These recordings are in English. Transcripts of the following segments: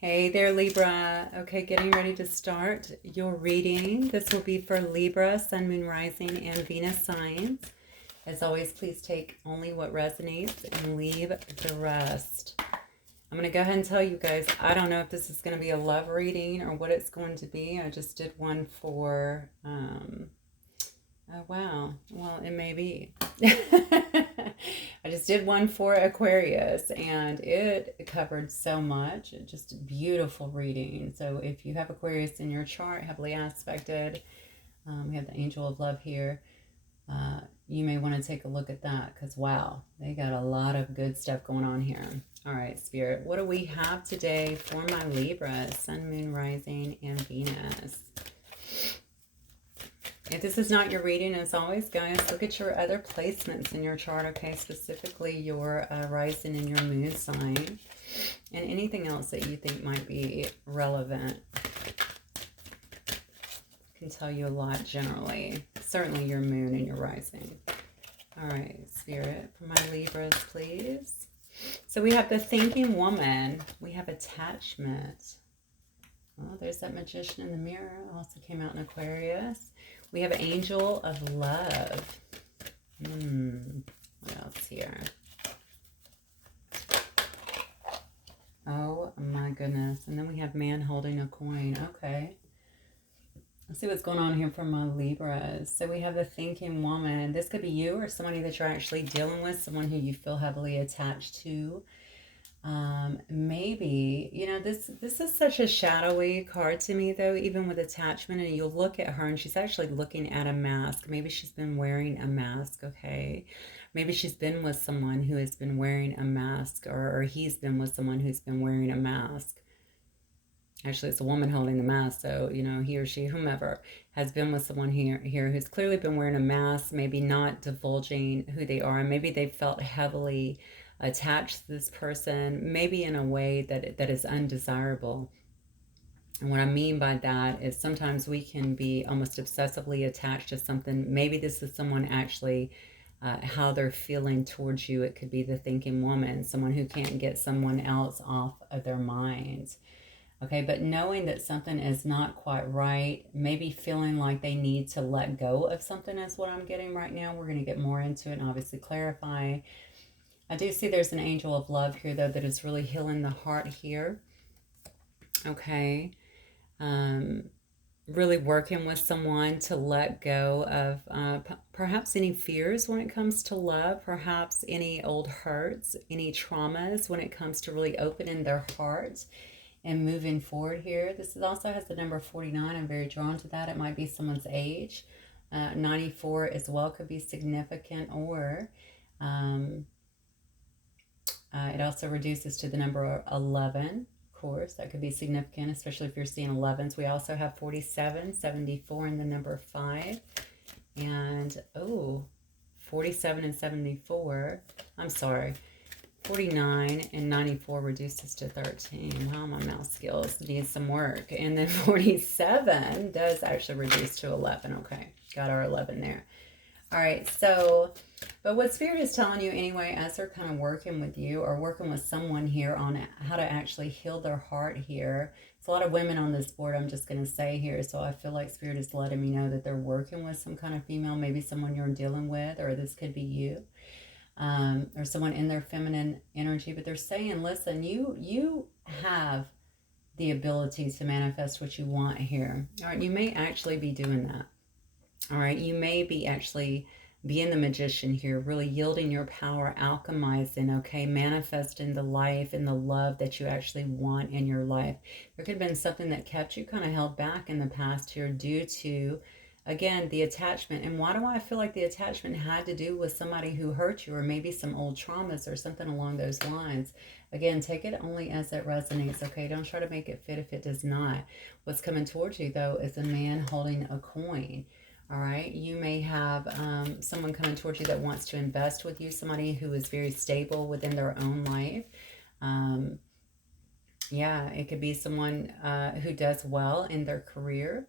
Hey there, Libra. Okay, getting ready to start your reading. This will be for Libra, Sun, Moon, Rising, and Venus signs. As always, please take only what resonates and leave the rest. I'm going to go ahead and tell you guys, I don't know if this is going to be a love reading or what it's going to be. I just did one for, oh wow, well, it may be. I just did one for Aquarius and it covered so much. Just a beautiful reading. So if you have Aquarius in your chart, heavily aspected, we have the Angel of Love here. You may want to take a look at that because wow, they got a lot of good stuff going on here. All right, Spirit, what do we have today for my Libra, Sun, Moon, Rising, and Venus? If this is not your reading, as always, guys, look at your other placements in your chart, okay? Specifically your rising and your moon sign and anything else that you think might be relevant. Can tell you a lot generally. Certainly your moon and your rising. All right, Spirit, for my Libras, please. So we have the thinking woman. We have attachment. Oh, there's that magician in the mirror. Also came out in Aquarius. We have Angel of Love. What else here? Oh my goodness. And then we have man holding a coin. Okay. Let's see what's going on here for my Libras. So we have the thinking woman. This could be you or somebody that you're actually dealing with, someone who you feel heavily attached to. Maybe, you know, this is such a shadowy card to me, though, even with attachment. And you'll look at her and she's actually looking at a mask. Maybe she's been wearing a mask, okay? Maybe she's been with someone who has been wearing a mask, or he's been with someone who's been wearing a mask. Actually, it's a woman holding the mask, so, you know, he or she, whomever, has been with someone here who's clearly been wearing a mask, maybe not divulging who they are, and maybe they felt heavily attached to this person, maybe in a way that is undesirable. And what I mean by that is sometimes we can be almost obsessively attached to something. Maybe this is someone actually, how they're feeling towards you. It could be the thinking woman, someone who can't get someone else off of their minds. Okay, but knowing that something is not quite right, maybe feeling like they need to let go of something is what I'm getting right now. We're going to get more into it and obviously clarify. I do see there's an angel of love here, though, that is really healing the heart here. Okay. Really working with someone to let go of perhaps any fears when it comes to love, perhaps any old hurts, any traumas when it comes to really opening their hearts and moving forward here. This also has the number 49. I'm very drawn to that. It might be someone's age. 94 as well could be significant, or it also reduces to the number 11. Of course, that could be significant, especially if you're seeing 11s. We also have 47, 74, and the number 5. And, 47 and 74. I'm sorry. 49 and 94 reduces to 13. Wow, my mouse skills need some work. And then 47 does actually reduce to 11. Okay, got our 11 there. All right, so, but what Spirit is telling you anyway, as they're kind of working with you or working with someone here on how to actually heal their heart here. It's a lot of women on this board, I'm just going to say here. So I feel like Spirit is letting me know that they're working with some kind of female, maybe someone you're dealing with, or this could be you. Or someone in their feminine energy, but they're saying, listen, you have the ability to manifest what you want here. All right, you may actually be doing that. All right, you may be actually being the magician here, really yielding your power, alchemizing, okay, manifesting the life and the love that you actually want in your life. There could have been something that kept you kind of held back in the past here due to, again, the attachment. And why do I feel like the attachment had to do with somebody who hurt you, or maybe some old traumas or something along those lines? Again, take it only as it resonates, okay? Don't try to make it fit if it does not. What's coming towards you, though, is a man holding a coin. All right, you may have someone coming towards you that wants to invest with you, somebody who is very stable within their own life. Yeah, it could be someone who does well in their career.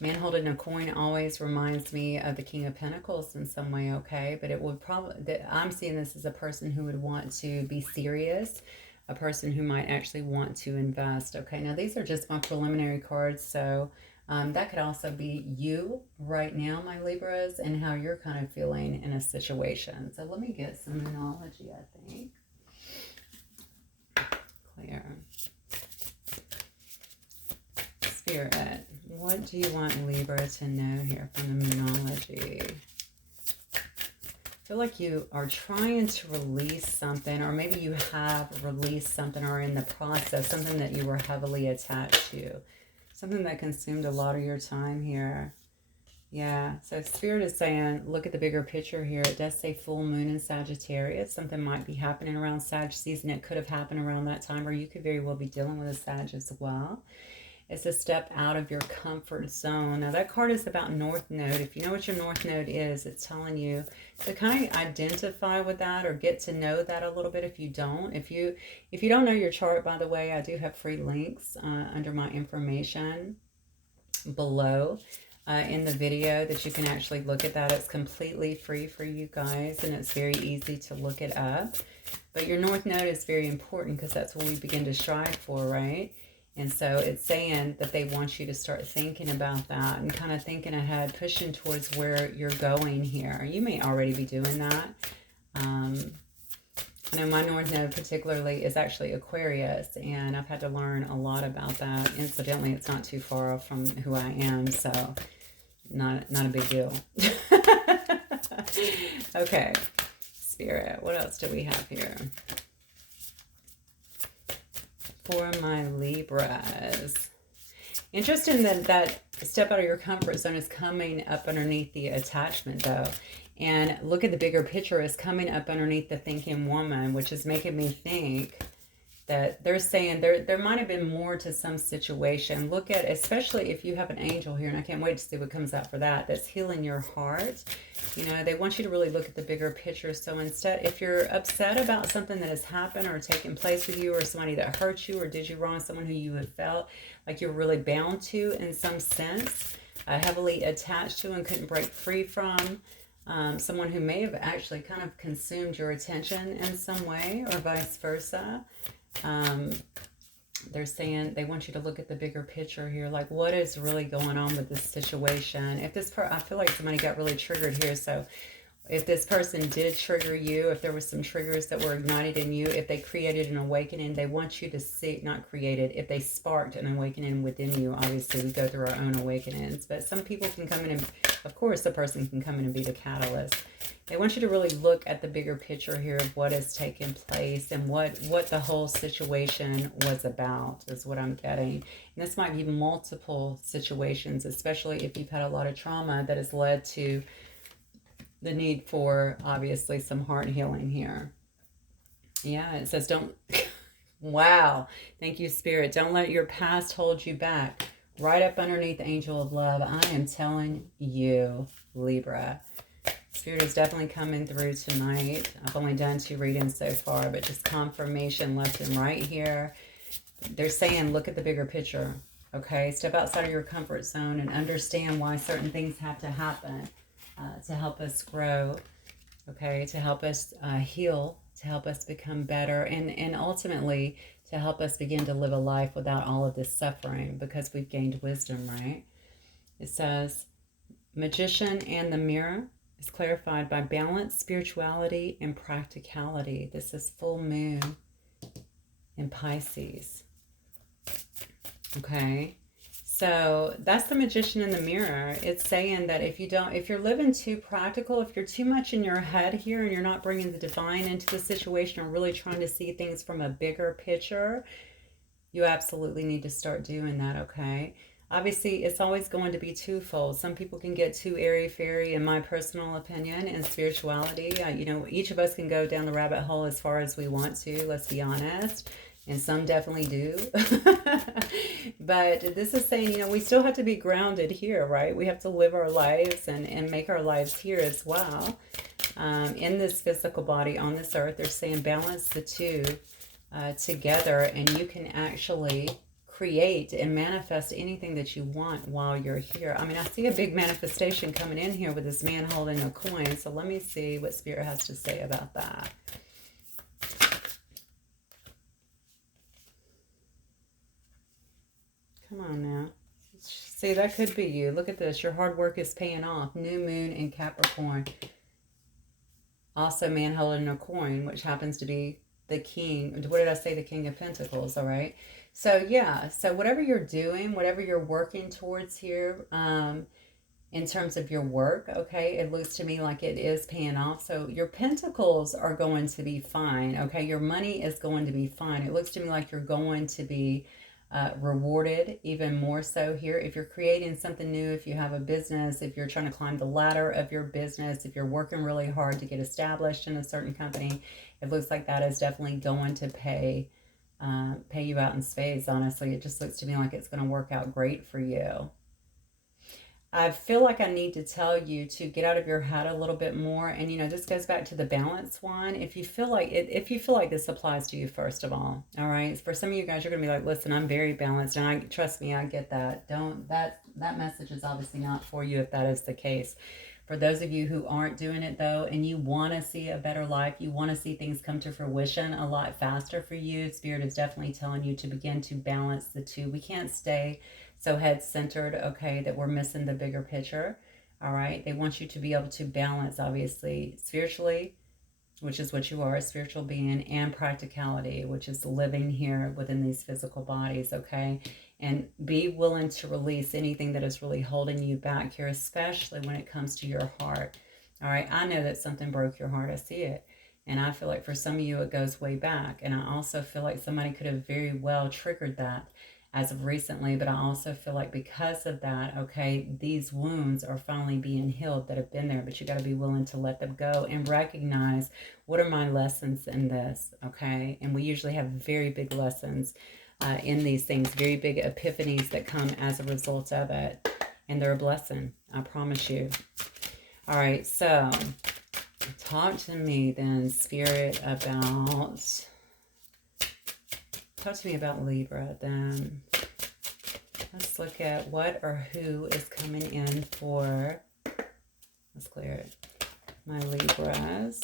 Man holding a coin always reminds me of the King of Pentacles in some way, okay? But it would probably, I'm seeing this as a person who would want to be serious, a person who might actually want to invest. Okay, now these are just my preliminary cards, so that could also be you right now, my Libras, and how you're kind of feeling in a situation. So let me get some Moonology, I think. Clear. Spirit, what do you want Libra to know here from the Moonology? I feel like you are trying to release something, or maybe you have released something or in the process, something that you were heavily attached to, something that consumed a lot of your time here. Yeah, so Spirit is saying, look at the bigger picture here. It does say full moon in Sagittarius. Something might be happening around Sag season. It could have happened around that time, or you could very well be dealing with a Sag as well. It's a step out of your comfort zone. Now that card is about North Node. If you know what your North Node is, it's telling you to kind of identify with that or get to know that a little bit if you don't. If you don't know your chart, by the way, I do have free links under my information below in the video that you can actually look at that. It's completely free for you guys, and it's very easy to look it up. But your North Node is very important because that's what we begin to strive for, right? And so it's saying that they want you to start thinking about that and kind of thinking ahead, pushing towards where you're going here. You may already be doing that. I know my North Node particularly is actually Aquarius, and I've had to learn a lot about that. Incidentally, it's not too far off from who I am, so not a big deal. Okay, Spirit, what else do we have here for my Libras? Interesting that step out of your comfort zone is coming up underneath the attachment, though. And look at the bigger picture is coming up underneath the thinking woman, which is making me think that they're saying there might have been more to some situation. Look at, especially if you have an angel here, and I can't wait to see what comes out for that, that's healing your heart. You know, they want you to really look at the bigger picture. So instead, if you're upset about something that has happened or taken place with you, or somebody that hurt you or did you wrong, someone who you have felt like you're really bound to in some sense, heavily attached to and couldn't break free from, someone who may have actually kind of consumed your attention in some way, or vice versa. They're saying they want you to look at the bigger picture here, like what is really going on with this situation. If this I feel like somebody got really triggered here, so if this person did trigger you, if there were some triggers that were ignited in you, if they created an awakening, they want you to see, not created, if they sparked an awakening within you. Obviously we go through our own awakenings, but some people can come in and, of course, a person can come in and be the catalyst. They want you to really look at the bigger picture here of what has taken place and what the whole situation was about, is what I'm getting. And this might be multiple situations, especially if you've had a lot of trauma that has led to the need for, obviously, some heart healing here. Yeah, it says don't, wow, thank you, Spirit. Don't let your past hold you back. Right up underneath Angel of Love, I am telling you, Libra. Spirit is definitely coming through tonight. I've only done 2 readings so far, but just confirmation left and right here. They're saying, look at the bigger picture, okay? Step outside of your comfort zone and understand why certain things have to happen to help us grow, okay? To help us heal, to help us become better, and ultimately to help us begin to live a life without all of this suffering, because we've gained wisdom, right? It says, Magician and the Mirror is clarified by balance, spirituality, and practicality. This is full moon in Pisces. Okay, so that's the Magician in the Mirror. It's saying that if you're living too practical, if you're too much in your head here and you're not bringing the divine into the situation or really trying to see things from a bigger picture, you absolutely need to start doing that, okay? Obviously, it's always going to be twofold. Some people can get too airy-fairy, in my personal opinion, in spirituality. You know, each of us can go down the rabbit hole as far as we want to, let's be honest. And some definitely do. But this is saying, you know, we still have to be grounded here, right? We have to live our lives and make our lives here as well. In this physical body on this earth, they're saying balance the two together, and you can actually create and manifest anything that you want while you're here. I mean, I see a big manifestation coming in here with this man holding a coin. So let me see what Spirit has to say about that. Come on now. See, that could be you. Look at this. Your hard work is paying off. New moon in Capricorn. Also, man holding a coin, which happens to be the king. What did I say? The king of pentacles, all right? So, yeah. So, whatever you're doing, whatever you're working towards here, in terms of your work, okay, it looks to me like it is paying off. So your pentacles are going to be fine, okay? Your money is going to be fine. It looks to me like you're going to be rewarded even more so here. If you're creating something new, if you have a business, if you're trying to climb the ladder of your business, if you're working really hard to get established in a certain company, it looks like that is definitely going to pay you out in spades, honestly. It just looks to me like it's going to work out great for you. I feel like I need to tell you to get out of your head a little bit more. And, you know, this goes back to the balance one. If you feel like this applies to you, first of all right, for some of you guys, you're going to be like, listen, I'm very balanced. And trust me, I get that. That message is obviously not for you if that is the case. For those of you who aren't doing it, though, and you want to see a better life, you want to see things come to fruition a lot faster for you, Spirit is definitely telling you to begin to balance the two. We can't stay so head-centered, okay, that we're missing the bigger picture, all right? They want you to be able to balance, obviously, spiritually, which is what you are, a spiritual being, and practicality, which is living here within these physical bodies, okay? And be willing to release anything that is really holding you back here, especially when it comes to your heart, all right? I know that something broke your heart. I see it. And I feel like for some of you, it goes way back. And I also feel like somebody could have very well triggered that as of recently, but I also feel like because of that, okay, these wounds are finally being healed that have been there, but you got to be willing to let them go and recognize, what are my lessons in this, okay? And we usually have very big lessons in these things, very big epiphanies that come as a result of it, and they're a blessing, I promise you. All right, so talk to me then, Spirit, about... Talk to me about Libra then. Let's look at what or who is coming in for, let's clear it, my Libras.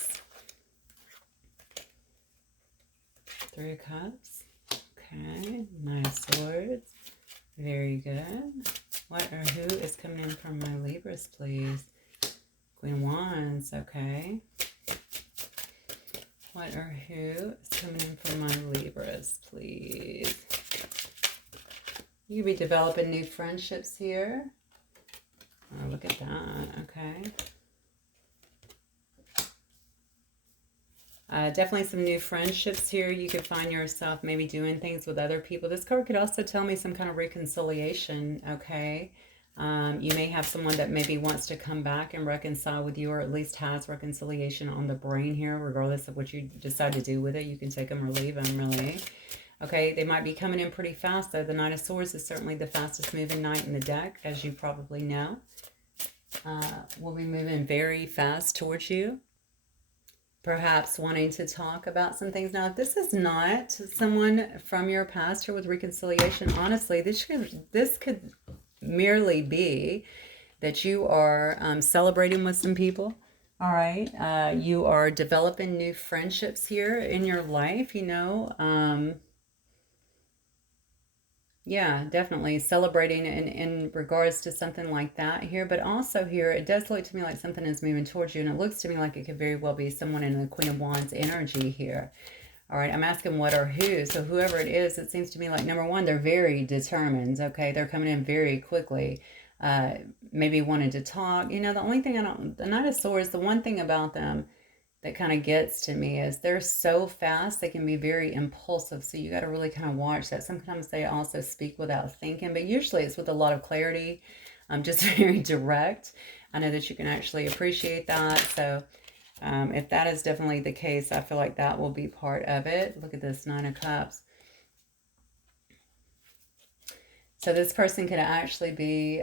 Three of Cups. Okay, Nine of Swords. Very good. What or who is coming in from my Libras, please? Queen of Wands, okay. What or who is coming in from my Libras, please? You could be developing new friendships here. Oh, look at that. Okay. Definitely some new friendships here. You could find yourself maybe doing things with other people. This card could also tell me some kind of reconciliation, okay? You may have someone that maybe wants to come back and reconcile with you, or at least has reconciliation on the brain here, regardless of what you decide to do with it. You can take them or leave them, really. Okay, they might be coming in pretty fast, though. The Knight of Swords is certainly the fastest moving knight in the deck, as you probably know. Will be moving very fast towards you. Perhaps wanting to talk about some things. Now, if this is not someone from your past here with reconciliation, honestly, this could merely be that you are celebrating with some people, all right? You are developing new friendships here in your life, you know. Yeah, definitely celebrating in regards to something like that here. But also here, it does look to me like something is moving towards you. And it looks to me like it could very well be someone in the Queen of Wands energy here. All right, I'm asking what or who. So whoever it is, it seems to me like, number one, they're very determined. Okay, they're coming in very quickly. Maybe wanting to talk. You know, the only thing the Knight of Swords, the one thing about them that kind of gets to me is they're so fast, they can be very impulsive. So you got to really kind of watch that. Sometimes they also speak without thinking, but usually it's with a lot of clarity, just very direct. I know that you can actually appreciate that. So if that is definitely the case, I feel like that will be part of it. Look at this Nine of Cups. So this person could actually be,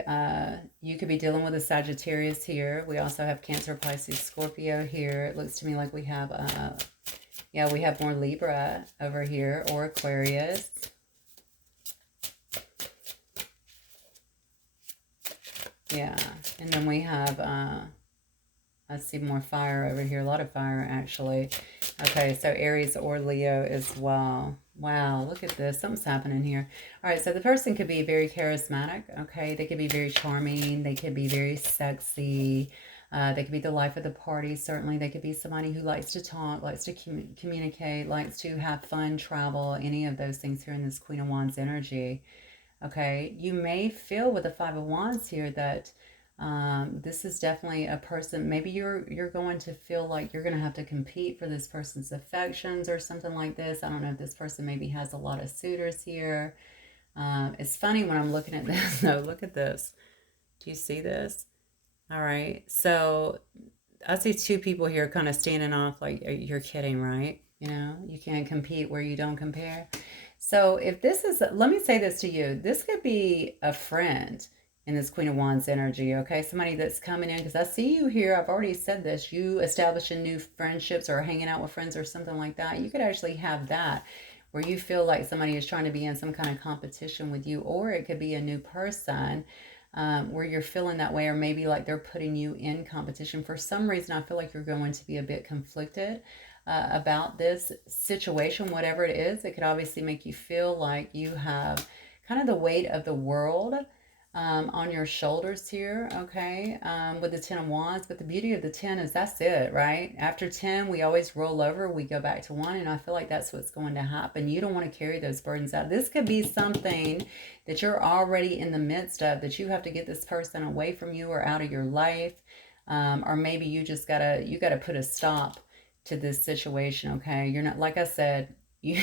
you could be dealing with a Sagittarius here. We also have Cancer, Pisces, Scorpio here. It looks to me like we have, yeah, we have more Libra over here, or Aquarius. Yeah, and then we have, I see more fire over here, a lot of fire actually. Okay, so Aries or Leo as well. Wow, look at this. Something's happening here. All right, so the person could be very charismatic, okay? They could be very charming. They could be very sexy. They could be the life of the party, certainly. They could be somebody who likes to talk, likes to communicate, likes to have fun, travel, any of those things here in this Queen of Wands energy. Okay, you may feel with the Five of Wands here that this is definitely a person. Maybe you're going to feel like you're going to have to compete for this person's affections or something like this. I don't know if this person maybe has a lot of suitors here. It's funny when I'm looking at this though. Look at this. Do you see this? All right. So I see two people here kind of standing off like you're kidding, right? You know, you can't compete where you don't compare. So if this is, let me say this to you, this could be a friend in this Queen of Wands energy, okay? Somebody that's coming in, because I see you here, I've already said this, you establishing new friendships or hanging out with friends or something like that. You could actually have that where you feel like somebody is trying to be in some kind of competition with you, or it could be a new person where you're feeling that way, or maybe like they're putting you in competition. For some reason, I feel like you're going to be a bit conflicted about this situation, whatever it is. It could obviously make you feel like you have kind of the weight of the world on your shoulders here, okay, with the Ten of Wands. But the beauty of the 10 is that's it, right? After 10, we always roll over, we go back to 1, and I feel like that's what's going to happen. You don't want to carry those burdens out. This could be something that you're already in the midst of, that you have to get this person away from you or out of your life, or maybe you just gotta put a stop to this situation, okay? You're not, like I said, you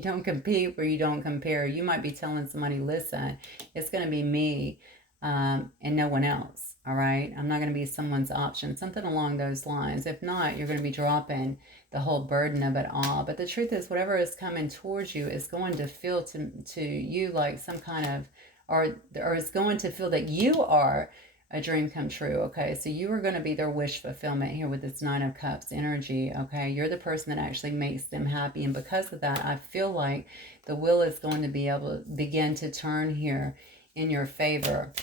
don't compete where you don't compare. You might be telling somebody, listen, it's going to be me and no one else, all right? I'm not going to be someone's option, something along those lines. If not, you're going to be dropping the whole burden of it all. But the truth is, whatever is coming towards you is going to feel to you like some kind of, or it's going to feel that you are a dream come true, okay? So you are going to be their wish fulfillment here with this Nine of Cups energy, okay? You're the person that actually makes them happy, and because of that, I feel like the wheel is going to be able to begin to turn here in your favor.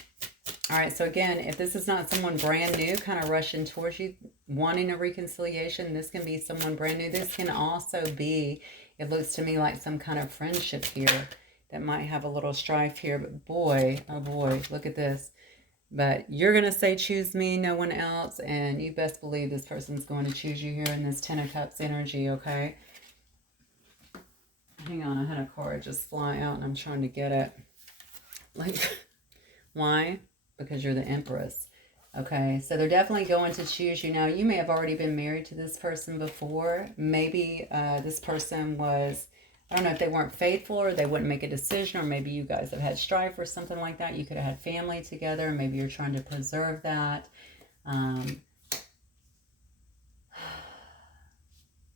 All right, so again, if this is not someone brand new kind of rushing towards you, wanting a reconciliation, this can be someone brand new. This can also be, it looks to me like some kind of friendship here that might have a little strife here, but boy, oh boy, look at this. But you're going to say, choose me, no one else. And you best believe this person's going to choose you here in this Ten of Cups energy, okay? Hang on, I had a card just fly out and I'm trying to get it. Like, why? Because you're the Empress. Okay, so they're definitely going to choose you. Now, you may have already been married to this person before. Maybe this person was, I don't know if they weren't faithful or they wouldn't make a decision, or maybe you guys have had strife or something like that. You could have had family together. Maybe you're trying to preserve that.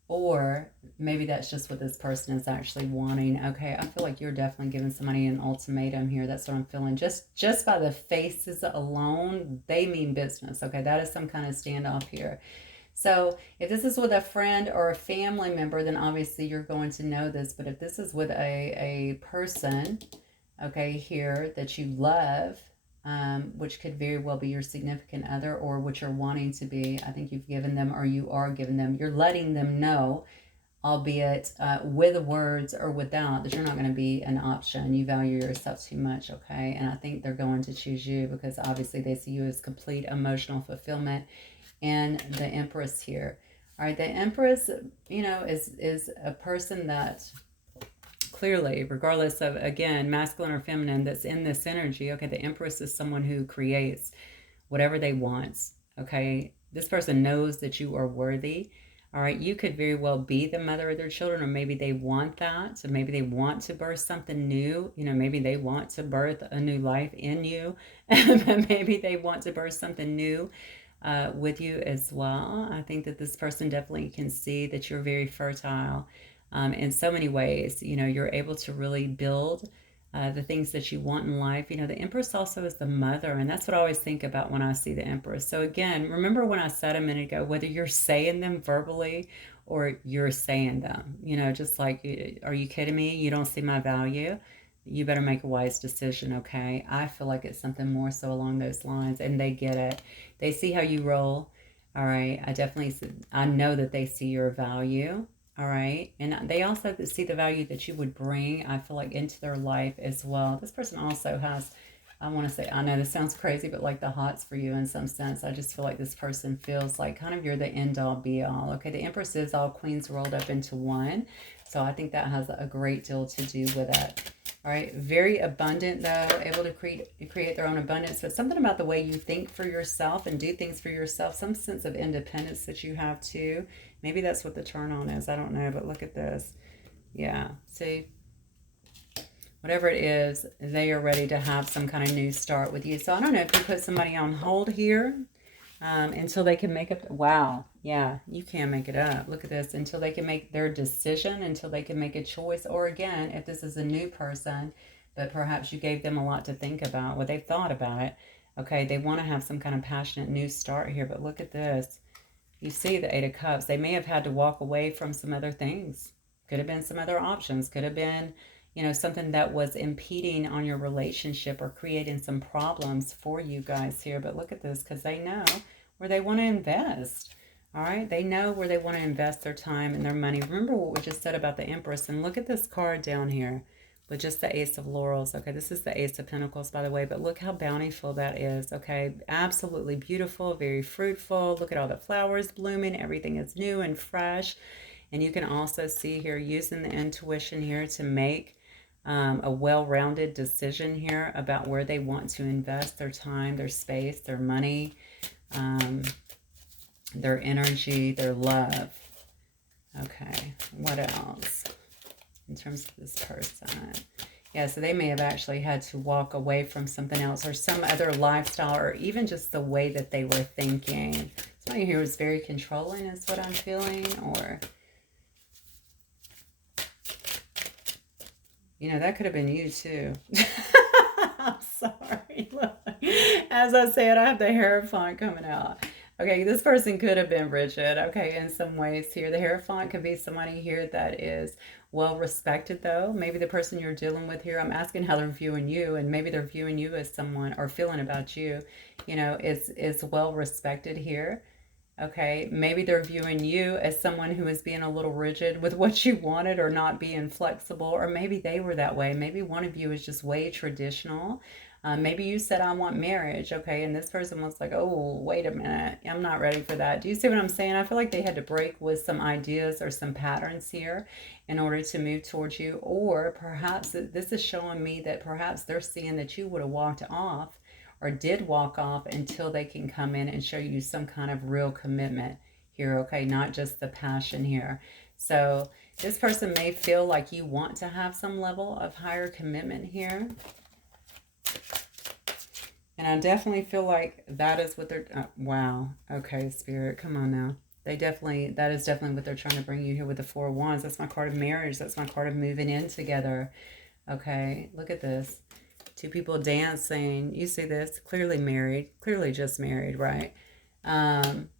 Or maybe that's just what this person is actually wanting. Okay, I feel like you're definitely giving somebody an ultimatum here. That's what I'm feeling. Just by the faces alone, they mean business. Okay, that is some kind of standoff here. So if this is with a friend or a family member, then obviously you're going to know this. But if this is with a person, okay, here that you love, which could very well be your significant other or what you're wanting to be, I think you've given them, or you are giving them, you're letting them know, albeit with words or without, that you're not going to be an option. You value yourself too much, okay? And I think they're going to choose you because obviously they see you as complete emotional fulfillment. And the Empress here. All right, the Empress, you know, is a person that clearly, regardless of, again, masculine or feminine, that's in this energy. Okay, the Empress is someone who creates whatever they want. Okay, this person knows that you are worthy. All right, you could very well be the mother of their children, or maybe they want that. So maybe they want to birth something new. You know, maybe they want to birth a new life in you. But maybe they want to birth something new with you as well. I think that this person definitely can see that you're very fertile in so many ways. You know, you're able to really build the things that you want in life. You know, the Empress also is the mother, and that's what I always think about when I see the Empress. So again, remember when I said a minute ago, whether you're saying them verbally or you're saying them, you know, just like, are you kidding me? You don't see my value? You better make a wise decision, okay? I feel like it's something more so along those lines, and they get it. They see how you roll, all right? I know that they see your value, All right. And they also see the value that you would bring, I feel like, into their life as well. This person also has, I want to say, I know this sounds crazy, but like the hots for you in some sense. I just feel like this person feels like kind of you're the end all be all. Okay. The Empress is all queens rolled up into one. So I think that has a great deal to do with it. All right, very abundant though, able to create their own abundance, but something about the way you think for yourself and do things for yourself, some sense of independence that you have too. Maybe that's what the turn on is. I don't know, but look at this. Yeah, see, whatever it is, they are ready to have some kind of new start with you. So I don't know if you put somebody on hold here until they can make up. Wow. Yeah, you can make it up. Look at this. Until they can make their decision, until they can make a choice. Or again, if this is a new person, but perhaps you gave them a lot to think about, what they've thought about it. Okay, they want to have some kind of passionate new start here. But look at this. You see the Eight of Cups. They may have had to walk away from some other things. Could have been some other options. Could have been, something that was impeding on your relationship or creating some problems for you guys here. But look at this, because they know where they want to invest. All right, they know where they want to invest their time and their money. Remember what we just said about the Empress, and look at this card down here with just the Ace of Laurels. Okay, this is the Ace of Pentacles, by the way, but look how bountiful that is. Okay, absolutely beautiful, very fruitful. Look at all the flowers blooming. Everything is new and fresh. And you can also see here using the intuition here to make a well-rounded decision here about where they want to invest their time, their space, their money, their energy, their love. Okay, what else in terms of this person? Yeah, so they may have actually had to walk away from something else or some other lifestyle, or even just the way that they were thinking. Somebody here was very controlling is what I'm feeling, or, that could have been you too. I'm sorry. Look, as I said, I have the Hierophant coming out. Okay, this person could have been rigid, okay, in some ways here. The Hierophant could be somebody here that is well respected, though. Maybe the person you're dealing with here, I'm asking how they're viewing you, and maybe they're viewing you as someone, or feeling about you, is well respected here. Okay, maybe they're viewing you as someone who is being a little rigid with what you wanted, or not being flexible, or maybe they were that way. Maybe one of you is just way traditional. Maybe you said, I want marriage, okay, and this person was like, oh, wait a minute, I'm not ready for that. Do you see what I'm saying? I feel like they had to break with some ideas or some patterns here in order to move towards you, or perhaps this is showing me that perhaps they're seeing that you would have walked off or did walk off until they can come in and show you some kind of real commitment here, okay, not just the passion here. So this person may feel like you want to have some level of higher commitment here. And I definitely feel like that is what they're, wow, okay, Spirit, come on now. That is definitely what they're trying to bring you here with the Four of Wands. That's my card of marriage. That's my card of moving in together. Okay, look at this. Two people dancing. You see this? Clearly married. Clearly just married, right?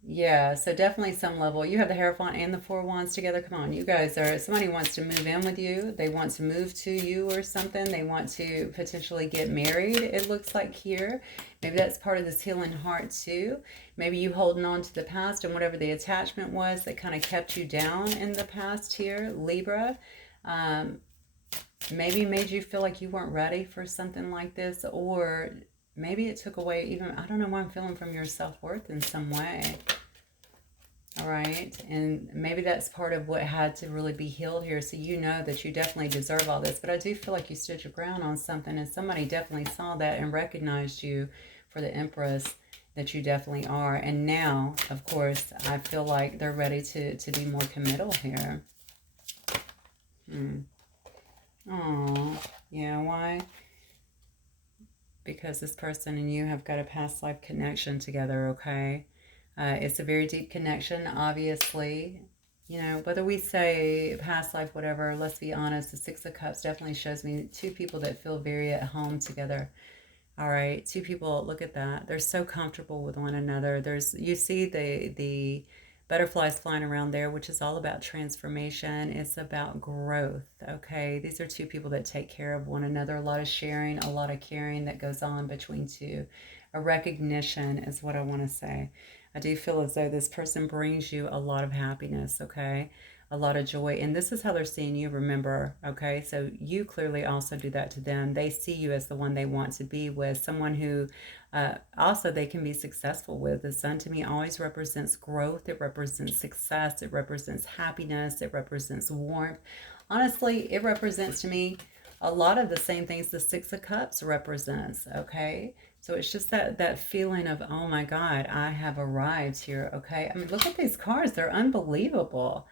Yeah, so definitely some level. You have the Hierophant and the Four of Wands together. Come on, you guys are, somebody wants to move in with you. They want to move to you or something. They want to potentially get married, it looks like here. Maybe that's part of this healing heart too. Maybe you holding on to the past and whatever the attachment was that kind of kept you down in the past here, Libra. Maybe made you feel like you weren't ready for something like this, or maybe it took away even, I don't know why I'm feeling, from your self-worth in some way. All right. And maybe that's part of what had to really be healed here. So you know that you definitely deserve all this. But I do feel like you stood your ground on something, and somebody definitely saw that and recognized you for the Empress that you definitely are. And now, of course, I feel like they're ready to be more committal here. Oh, yeah, why? Because this person and you have got a past life connection together, okay? It's a very deep connection, obviously. Whether we say past life, whatever, let's be honest, the Six of Cups definitely shows me two people that feel very at home together. All right, two people, look at that. They're so comfortable with one another. You see the butterflies flying around there, which is all about transformation. It's about growth, okay? These are two people that take care of one another. A lot of sharing, a lot of caring that goes on between two. A recognition is what I want to say. I do feel as though this person brings you a lot of happiness, okay? a lot of joy. And this is how they're seeing you, remember, okay? So you clearly also do that to them. They see you as the one they want to be with, someone who also they can be successful with. The sun to me always represents growth. It represents success. It represents happiness. It represents warmth. Honestly, it represents to me a lot of the same things the Six of Cups represents, okay? So it's just that feeling of, oh my God, I have arrived here, okay? I mean, look at these cards. They're unbelievable.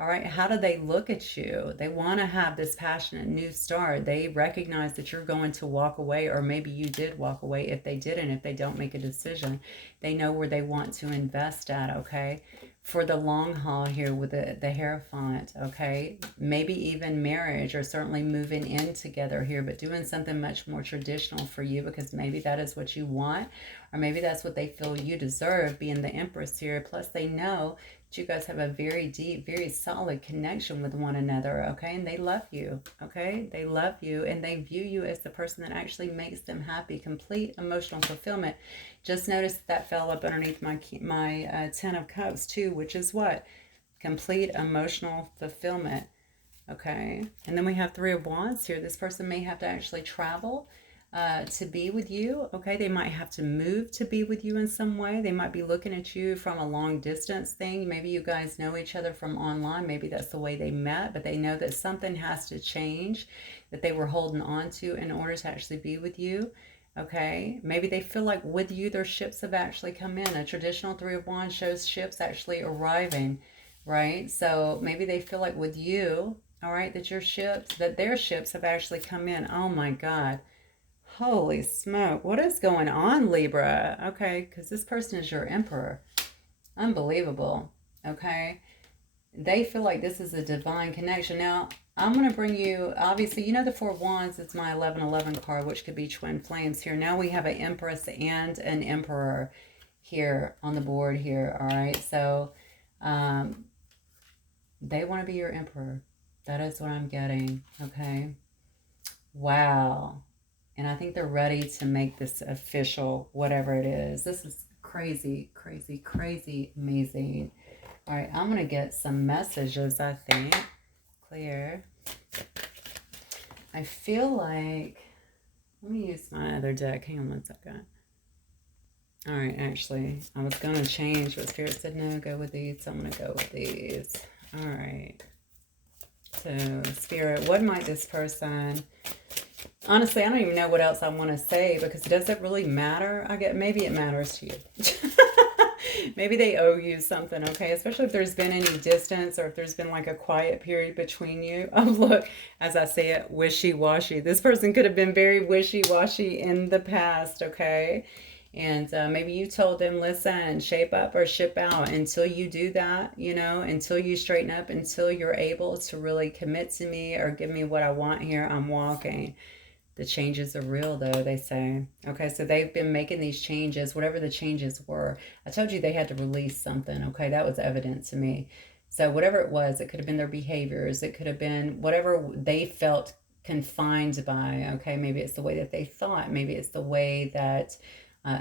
All right, how do they look at you? They want to have this passionate new start. They recognize that you're going to walk away, or maybe you did walk away if they didn't, if they don't make a decision. They know where they want to invest at, okay? For the long haul here with the Hierophant, okay? Maybe even marriage, or certainly moving in together here, but doing something much more traditional for you, because maybe that is what you want, or maybe that's what they feel you deserve, being the Empress here. Plus they know you guys have a very deep, very solid connection with one another, okay? And they love you, okay? They love you, and they view you as the person that actually makes them happy. Complete emotional fulfillment. Just notice that fell up underneath my Ten of Cups too, which is what? Complete emotional fulfillment, okay? And then we have Three of Wands here. This person may have to actually travel to be with you, okay? They might have to move to be with you in some way. They might be looking at you from a long distance thing. Maybe you guys know each other from online. Maybe that's the way they met, but they know that something has to change that they were holding on to in order to actually be with you, okay? Maybe they feel like with you, their ships have actually come in. A traditional Three of Wands shows ships actually arriving, right? So maybe they feel like with you, all right, that your ships, that their ships have actually come in. Oh my God. Holy smoke. What is going on, Libra? Okay, because this person is your Emperor. Unbelievable. Okay. They feel like this is a divine connection. Now, I'm going to bring you, obviously, you know the Four of Wands, it's my 1111 card, which could be twin flames here. Now we have an Empress and an Emperor here on the board here, all right? So, they want to be your Emperor. That is what I'm getting, okay? Wow. And I think they're ready to make this official, whatever it is. This is crazy, crazy, crazy amazing. All right, I'm going to get some messages, I think. Clear. I feel like, let me use my other deck. Hang on one second. All right, actually, I was going to change, but Spirit said no, go with these. So I'm going to go with these. All right. So, Spirit, what might this person... Honestly, I don't even know what else I want to say, because does it really matter? Maybe it matters to you. Maybe they owe you something, okay? Especially if there's been any distance, or if there's been like a quiet period between you. Oh, look, as I say it, wishy-washy. This person could have been very wishy-washy in the past, okay? And maybe you told them, listen, shape up or ship out. Until you do that, you know, until you straighten up, until you're able to really commit to me or give me what I want here, I'm walking. The changes are real, though, they say. Okay, so they've been making these changes, whatever the changes were. I told you they had to release something, okay? That was evident to me. So whatever it was, it could have been their behaviors. It could have been whatever they felt confined by, okay? Maybe it's the way that they thought. Maybe it's the way that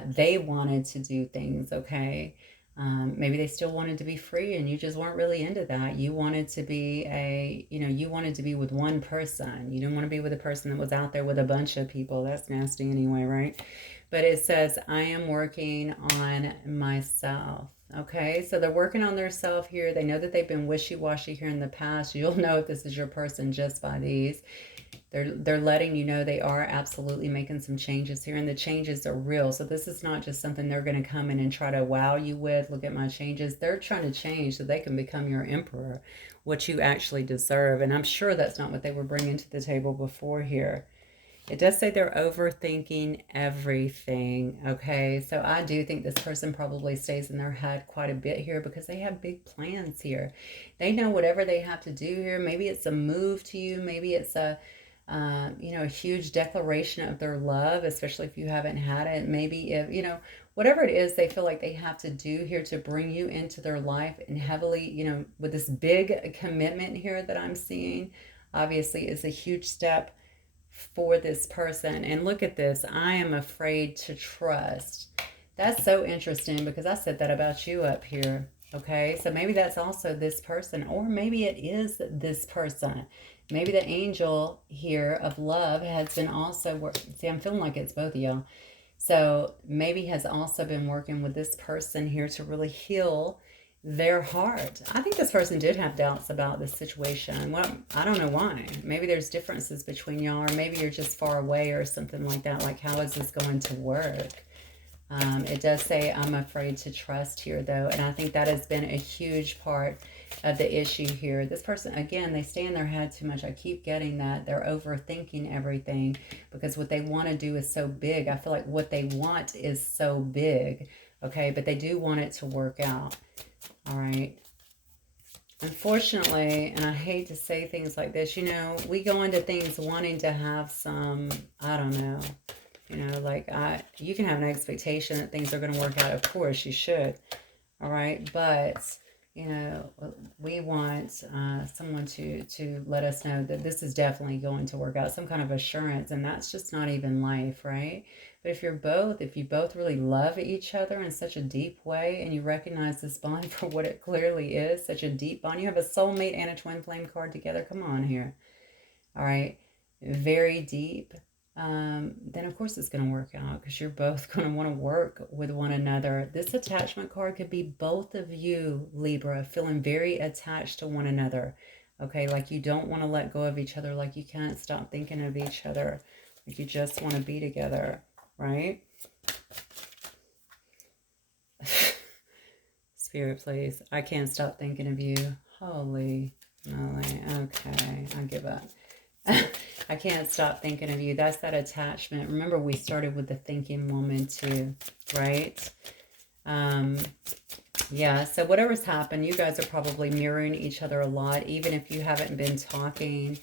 they wanted to do things, okay? Maybe they still wanted to be free and you just weren't really into that. You wanted to be you wanted to be with one person. You didn't want to be with a person that was out there with a bunch of people. That's nasty anyway, right? But it says, I am working on myself. Okay, so they're working on their self here. They know that they've been wishy-washy here in the past. You'll know if this is your person just by these. They're letting you know they are absolutely making some changes here, and the changes are real. So this is not just something they're going to come in and try to wow you with. Look at my changes. They're trying to change so they can become your emperor, what you actually deserve. And I'm sure that's not what they were bringing to the table before here. It does say they're overthinking everything, okay? So I do think this person probably stays in their head quite a bit here because they have big plans here. They know whatever they have to do here. Maybe it's a move to you. Maybe it's a huge declaration of their love, especially if you haven't had it. Maybe if, whatever it is they feel like they have to do here to bring you into their life and heavily, with this big commitment here that I'm seeing, obviously is a huge step for this person. And look at this. I am afraid to trust. That's so interesting because I said that about you up here. Okay, so maybe that's also this person, or maybe it is this person. Maybe the angel here of love has been also see, I'm feeling like it's both of y'all. So maybe has also been working with this person here to really heal their heart. I think this person did have doubts about this situation. Well, I don't know why. Maybe there's differences between y'all, or maybe you're just far away or something like that. Like, how is this going to work? It does say, I'm afraid to trust here, though. And I think that has been a huge part of the issue here. This person, again, they stay in their head too much. I keep getting that. They're overthinking everything because what they want to do is so big. I feel like what they want is so big, okay? But they do want it to work out, all right? Unfortunately, and I hate to say things like this, you know, we go into things wanting to have some, I don't know, you know, like you can have an expectation that things are going to work out. Of course, you should. All right. But, you know, we want someone to let us know that this is definitely going to work out, some kind of assurance. And that's just not even life, right? But if you both really love each other in such a deep way and you recognize this bond for what it clearly is, such a deep bond, you have a soulmate and a twin flame card together. Come on here. All right. Very deep. Then of course it's going to work out because you're both going to want to work with one another. This attachment card could be both of you, Libra, feeling very attached to one another. Okay, like you don't want to let go of each other, like you can't stop thinking of each other, like you just want to be together, right? Spirit, please. I can't stop thinking of you. Holy moly. Okay, I give up. I can't stop thinking of you. That's that attachment. Remember, we started with the thinking woman too, right? Yeah, so whatever's happened, you guys are probably mirroring each other a lot, even if you haven't been talking.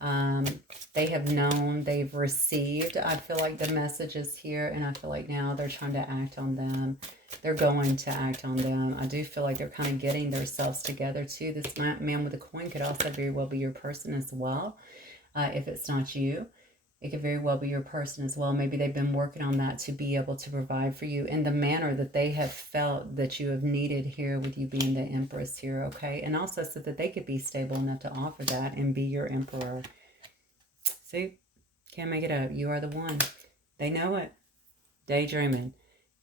They have known, they've received, I feel like, the messages here, and I feel like now they're trying to act on them. They're going to act on them. I do feel like they're kind of getting themselves together too. This man with a coin could also very well be your person as well. If it's not you, it could very well be your person as well. Maybe they've been working on that to be able to provide for you in the manner that they have felt that you have needed here, with you being the Empress here, okay? And also so that they could be stable enough to offer that and be your Emperor. See? Can't make it up. You are the one. They know it. Daydreaming.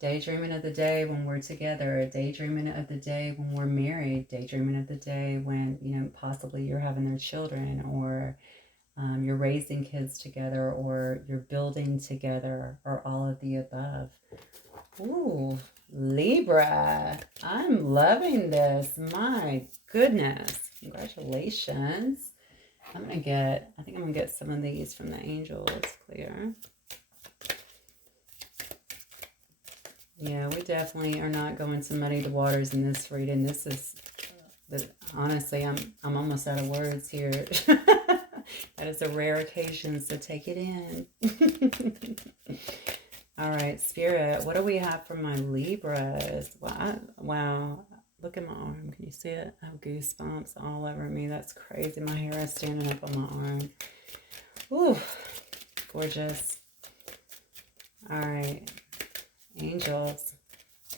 Daydreaming of the day when we're together. Daydreaming of the day when we're married. Daydreaming of the day when, you know, possibly you're having their children, or you're raising kids together, or you're building together, or all of the above. Ooh, Libra. I'm loving this. My goodness. Congratulations. I think I'm going to get some of these from the angels, clear. Yeah, we definitely are not going to muddy the waters in this reading. This is, honestly, I'm almost out of words here. That is a rare occasion, so take it in. All right, Spirit, what do we have for my Libras? Wow. Look at my arm. Can you see it? I have goosebumps all over me. That's crazy. My hair is standing up on my arm. Ooh, gorgeous. All right, angels,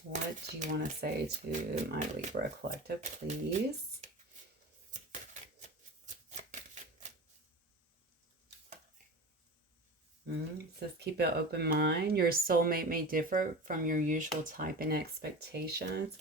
what do you want to say to my Libra collective, please? It says keep an open mind. Your soulmate may differ from your usual type and expectations.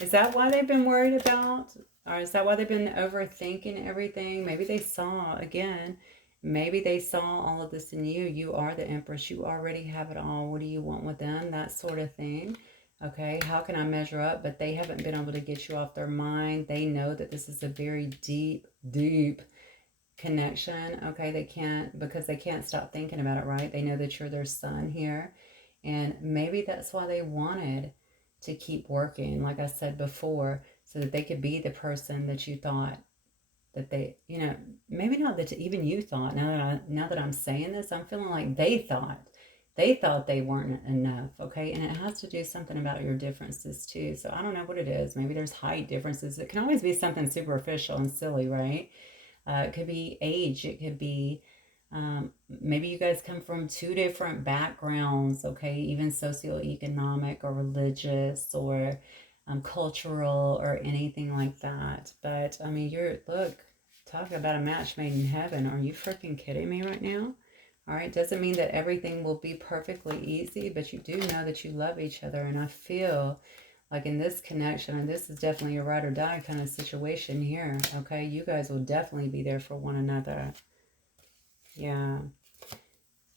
Is that why they've been worried about? Or is that why they've been overthinking everything? Maybe they saw, again, maybe they saw all of this in you. You are the Empress. You already have it all. What do you want with them? That sort of thing. Okay, how can I measure up? But they haven't been able to get you off their mind. They know that this is a very deep, deep connection. Okay, they can't stop thinking about it, right? They know that you're their son here, and maybe that's why they wanted to keep working, like I said before, so that they could be the person that you thought that they, you know, maybe not that even you thought. Now that I'm saying this, I'm feeling like they thought they weren't enough. Okay, and it has to do something about your differences too. So I don't know what it is. Maybe there's height differences. It can always be something superficial and silly, right? It could be age. It could be maybe you guys come from two different backgrounds, okay? Even socioeconomic or religious, or cultural or anything like that. But I mean, look, talk about a match made in heaven. Are you freaking kidding me right now? All right, doesn't mean that everything will be perfectly easy, but you do know that you love each other. And I feel like in this connection, and this is definitely a ride or die kind of situation here, okay? You guys will definitely be there for one another. Yeah.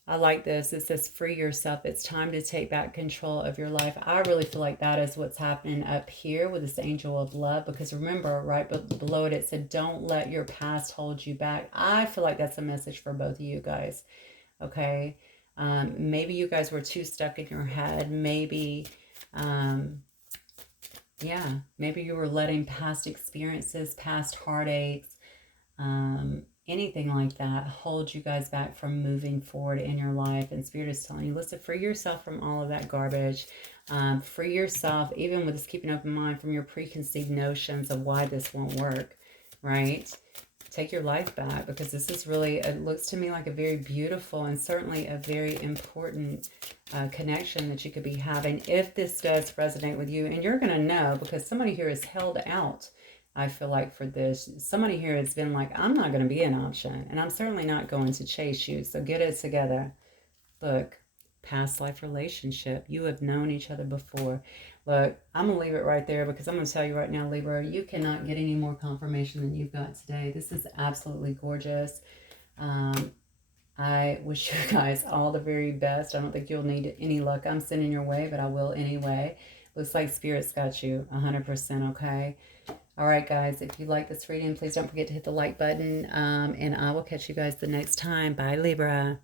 I like this. It says free yourself. It's time to take back control of your life. I really feel like that is what's happening up here with this angel of love. Because remember, right below it, it said, don't let your past hold you back. I feel like that's a message for both of you guys. Okay. Maybe you guys were too stuck in your head. Maybe, yeah, maybe you were letting past experiences, past heartaches, anything like that hold you guys back from moving forward in your life. And Spirit is telling you, listen, free yourself from all of that garbage. Free yourself, even with this keeping open mind, from your preconceived notions of why this won't work, right? Take your life back, because this is really, it looks to me like a very beautiful and certainly a very important connection that you could be having if this does resonate with you. And you're going to know, because somebody here is held out. I feel like for this, somebody here has been like, I'm not going to be an option, and I'm certainly not going to chase you. So get it together. Look, past life relationship. You have known each other before. Look, I'm going to leave it right there, because I'm going to tell you right now, Libra, you cannot get any more confirmation than you've got today. This is absolutely gorgeous. I wish you guys all the very best. I don't think you'll need any luck I'm sending your way, but I will anyway. Looks like Spirit's got you 100%, okay? All right, guys, if you like this reading, please don't forget to hit the like button, and I will catch you guys the next time. Bye, Libra.